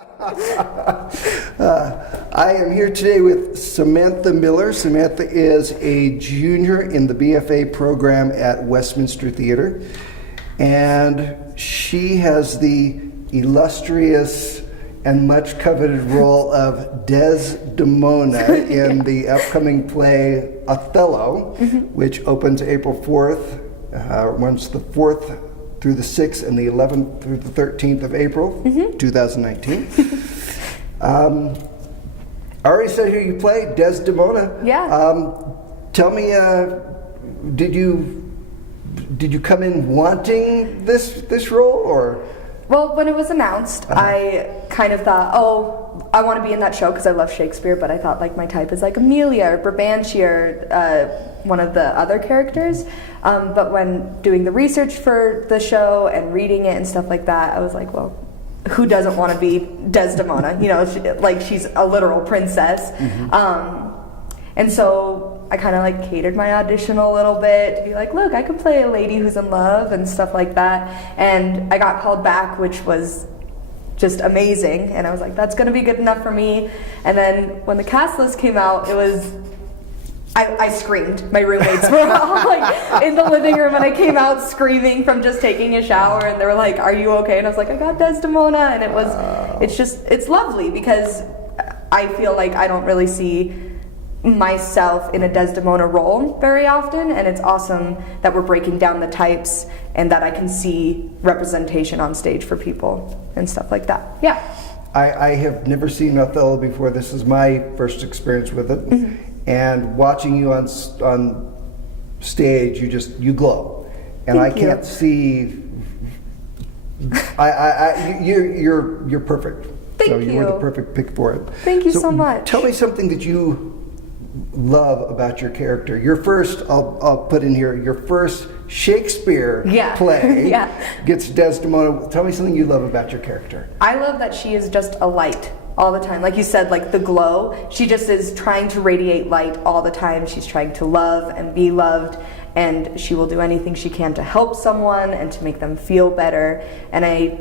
I am here today with Samantha Miller. Samantha is a junior in the BFA program at Westminster Theater, and she has the illustrious and much coveted role of Desdemona in the upcoming play Othello, which opens April 4th, runs the 4th through the 6th and the 11th through the 13th of April, 2019. I already said who you play, Desdemona. Yeah. Tell me, did you come in wanting this role, or? Well, when it was announced, I kind of thought, oh, I want to be in that show because I love Shakespeare, but I thought like my type is like Amelia or Brabantio or one of the other characters. But when doing the research for the show and reading it and stuff like that, I was like, well, who doesn't want to be Desdemona? You know, she's a literal princess. And so I kind of like catered my audition a little bit to be like, look, I could play a lady who's in love and stuff like that. And I got called back, which was just amazing. And I was like, that's going to be good enough for me. And then when the cast list came out, it was, I screamed. My roommates were all like in the living room, and I came out screaming from just taking a shower, and they were like, are you okay? And I was like, I got Desdemona. And it was, it's lovely because I feel like I don't really see myself in a Desdemona role very often, and it's awesome that we're breaking down the types and that I can see representation on stage for people and stuff like that. Yeah. I have never seen Othello before. This is my first experience with it. And watching you on stage, you glow. And Thank I you. can't see, you're perfect. Thank so you. You were the perfect pick for it. Thank you so much. Tell me something that you love about your character. Your first, I'll put in here, your first Shakespeare play gets Desdemona. Tell me something you love about your character. I love that she is just a light all the time. Like you said, like the glow. She just is trying to radiate light all the time. She's trying to love and be loved, and she will do anything she can to help someone and to make them feel better. And I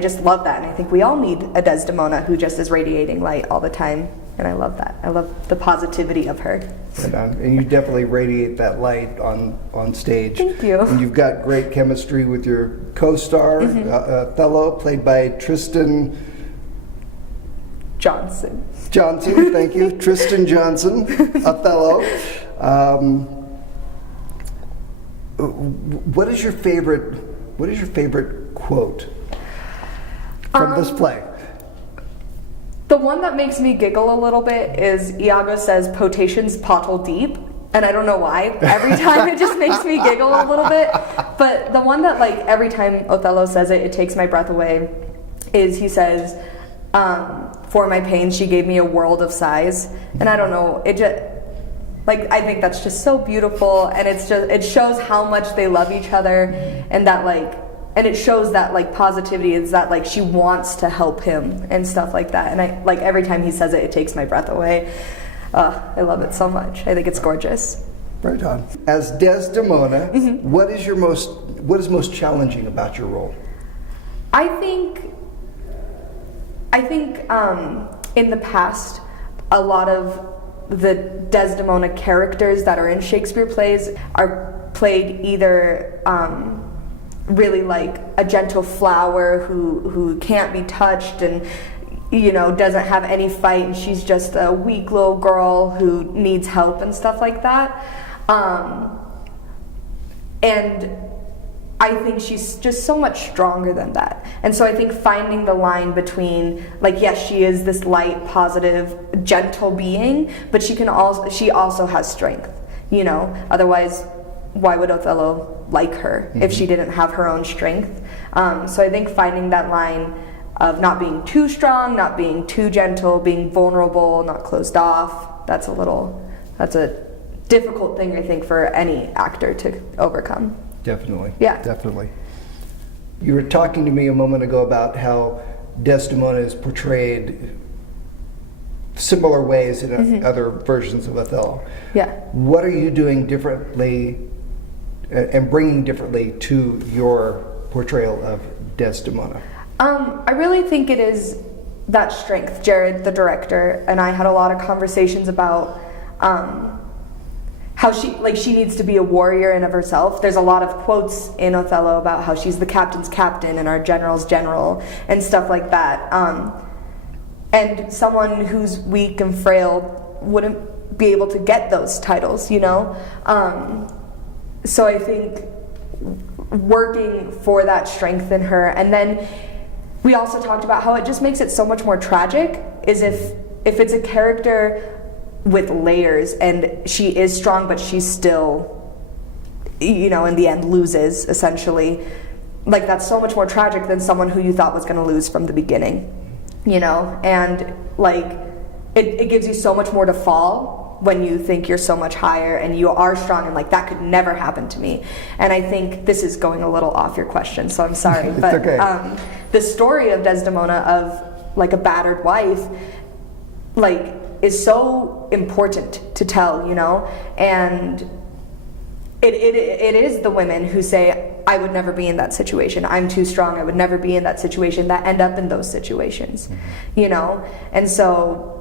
just love that, and I think we all need a Desdemona who just is radiating light all the time, and I love that. I love the positivity of her. And you definitely radiate that light on stage. Thank you. And you've got great chemistry with your co-star, Othello, played by Tristan Johnson, thank you. Tristan Johnson, Othello. What is your favorite quote from this play? The one that makes me giggle a little bit is Iago says, "Potations pottle deep," and I don't know why. Every time it just makes me giggle a little bit. But the one that like every time Othello says it takes my breath away is he says, "For my pains she gave me a world of sighs," and I don't know. It just like I think that's just so beautiful, and it shows how much they love each other, and that like. And it shows that like positivity is that like she wants to help him and stuff like that. And I like every time he says it, it takes my breath away. I love it so much. I think it's gorgeous. Right on. As Desdemona, what is most challenging about your role? I think in the past, a lot of the Desdemona characters that are in Shakespeare plays are played either really like a gentle flower who can't be touched and doesn't have any fight, and she's just a weak little girl who needs help and stuff like that. And I think she's just so much stronger than that. And so I think finding the line between like, yes, she is this light, positive, gentle being, but she also has strength, otherwise why would Othello like her if she didn't have her own strength? So I think finding that line of not being too strong, not being too gentle, being vulnerable, not closed off, that's a difficult thing I think for any actor to overcome. Definitely. Yeah. Definitely. You were talking to me a moment ago about how Desdemona is portrayed similar ways in other versions of Othello. Yeah. What are you doing differently and bringing differently to your portrayal of Desdemona? I really think it is that strength. Jared, the director, and I had a lot of conversations about how she needs to be a warrior in of herself. There's a lot of quotes in Othello about how she's the captain's captain and our general's general and stuff like that. And someone who's weak and frail wouldn't be able to get those titles, you know? So I think working for that strength in her, and then we also talked about how it just makes it so much more tragic, is if it's a character with layers and she is strong but she's still, you know, in the end loses, essentially. Like, that's so much more tragic than someone who you thought was going to lose from the beginning, you know? And like, it gives you so much more to fall when you think you're so much higher and you are strong, and like, that could never happen to me. And I think this is going a little off your question, so I'm sorry. It's but okay. The story of Desdemona, of like a battered wife, like, is so important to tell, you know? And it is the women who say, I would never be in that situation, I'm too strong, I would never be in that situation, that end up in those situations, you know? And so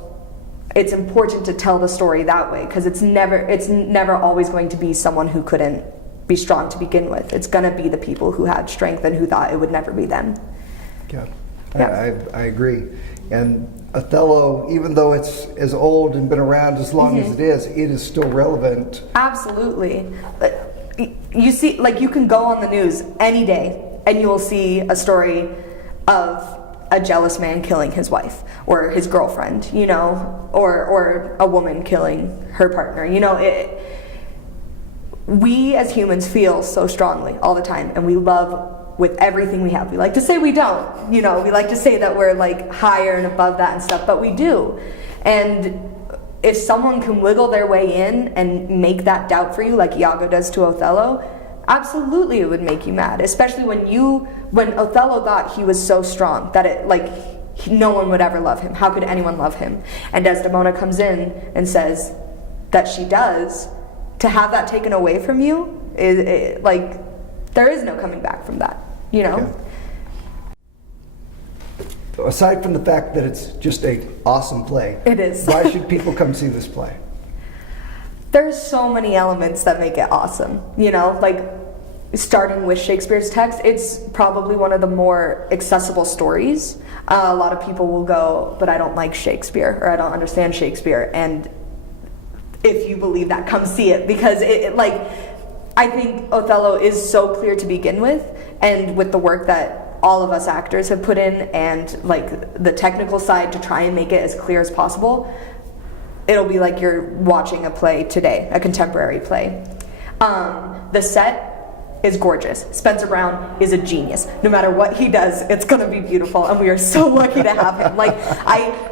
it's important to tell the story that way, because it's never always going to be someone who couldn't be strong to begin with. It's going to be the people who had strength and who thought it would never be them. Yeah, Yeah. I agree. And Othello, even though it's as old and been around as long as it is still relevant. Absolutely. You see, like, you can go on the news any day and you will see a story of a jealous man killing his wife or his girlfriend, you know, or a woman killing her partner. You know, we as humans feel so strongly all the time, and we love with everything we have. We like to say we don't, you know, we like to say that we're like higher and above that and stuff, but we do. And if someone can wiggle their way in and make that doubt for you, like Iago does to Othello, absolutely it would make you mad. Especially when Othello thought he was so strong that it, like, no one would ever love him. How could anyone love him? And Desdemona comes in and says that she does. To have that taken away from you, like, there is no coming back from that, you know? Yeah. Aside from the fact that it's just an awesome play, it is. Why should people come see this play? There's so many elements that make it awesome, you know? Like, starting with Shakespeare's text, it's probably one of the more accessible stories. A lot of people will go, but I don't like Shakespeare, or I don't understand Shakespeare, and if you believe that, come see it, because I think Othello is so clear to begin with, and with the work that all of us actors have put in, and like the technical side to try and make it as clear as possible, it'll be like you're watching a play today, a contemporary play. The set is gorgeous. Spencer Brown is a genius. No matter what he does, it's gonna be beautiful, and we are so lucky to have him.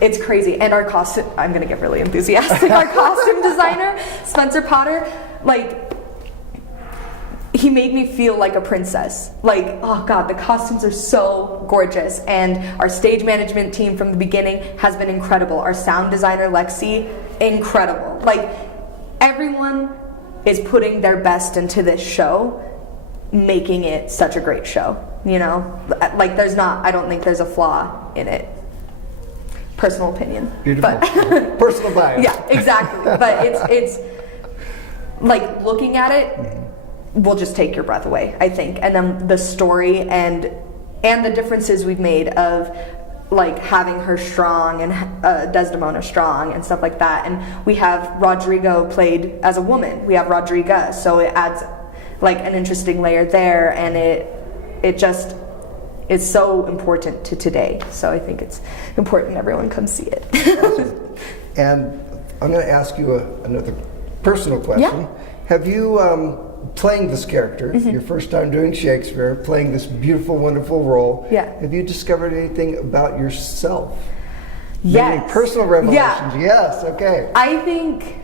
It's crazy. And our costume, I'm gonna get really enthusiastic, our costume designer, Spencer Potter, like, he made me feel like a princess. Like, oh God, the costumes are so gorgeous. And our stage management team from the beginning has been incredible. Our sound designer, Lexi, incredible. Like, everyone is putting their best into this show, making it such a great show, you know? Like, I don't think there's a flaw in it. Personal opinion. Beautiful. But Personal bias. Yeah, exactly. But it's like, looking at it will just take your breath away, I think. And then the story and the differences we've made of, like, having her strong and Desdemona strong and stuff like that. And we have Rodrigo played as a woman. We have Rodriga, so it adds like an interesting layer there, and it just is so important to today. So I think it's important everyone come see it. Awesome. And I'm going to ask you another personal question. Yeah. Have you, playing this character, your first time doing Shakespeare, playing this beautiful, wonderful role, have you discovered anything about yourself? Yes. Any personal revelations? Yeah. Yes, okay. I think,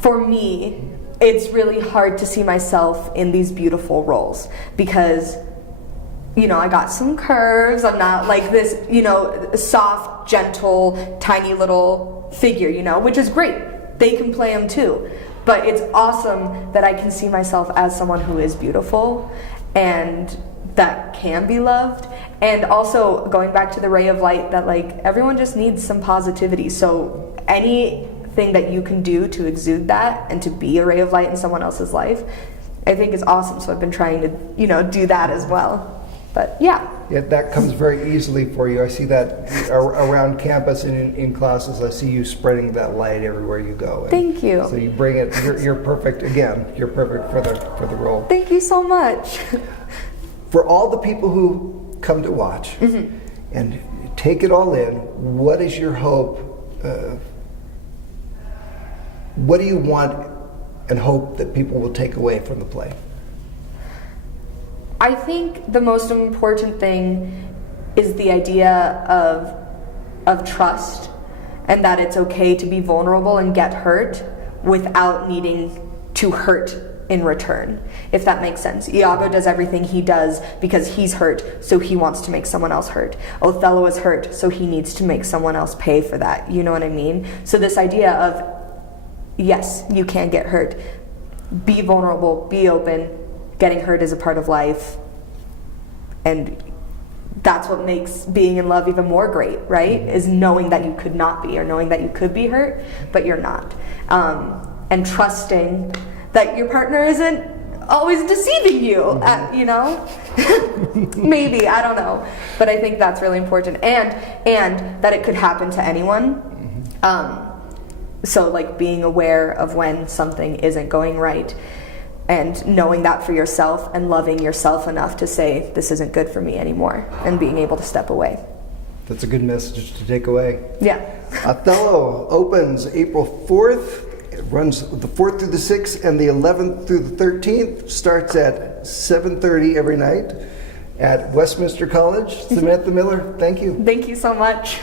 for me, it's really hard to see myself in these beautiful roles, because, you know, I got some curves. I'm not like this, you know, soft, gentle, tiny little figure, you know, which is great. They can play them too. But it's awesome that I can see myself as someone who is beautiful, and that can be loved. And also going back to the ray of light, that like everyone just needs some positivity. So anything that you can do to exude that and to be a ray of light in someone else's life, I think is awesome. So I've been trying to, do that as well. But yeah. Yeah, that comes very easily for you. I see that around campus and in classes. I see you spreading that light everywhere you go. And thank you. So you bring it. You're perfect. Again, you're perfect for the role. Thank you so much. For all the people who come to watch and take it all in, what is your hope? What do you want and hope that people will take away from the play? I think the most important thing is the idea of trust, and that it's okay to be vulnerable and get hurt without needing to hurt in return, if that makes sense. Iago does everything he does because he's hurt, so he wants to make someone else hurt. Othello is hurt, so he needs to make someone else pay for that. You know what I mean? So this idea of, yes, you can get hurt. Be vulnerable, be open. Getting hurt is a part of life, and that's what makes being in love even more great, right? Is knowing that you could not be, or knowing that you could be hurt, but you're not. And trusting that your partner isn't always deceiving you, maybe, I don't know. But I think that's really important, and that it could happen to anyone. So like being aware of when something isn't going right, and knowing that for yourself, and loving yourself enough to say, this isn't good for me anymore, and being able to step away. That's a good message to take away. Yeah. Othello opens April 4th. It runs the 4th through the 6th, and the 11th through the 13th. Starts at 7:30 every night at Westminster College. Samantha Miller, thank you. Thank you so much.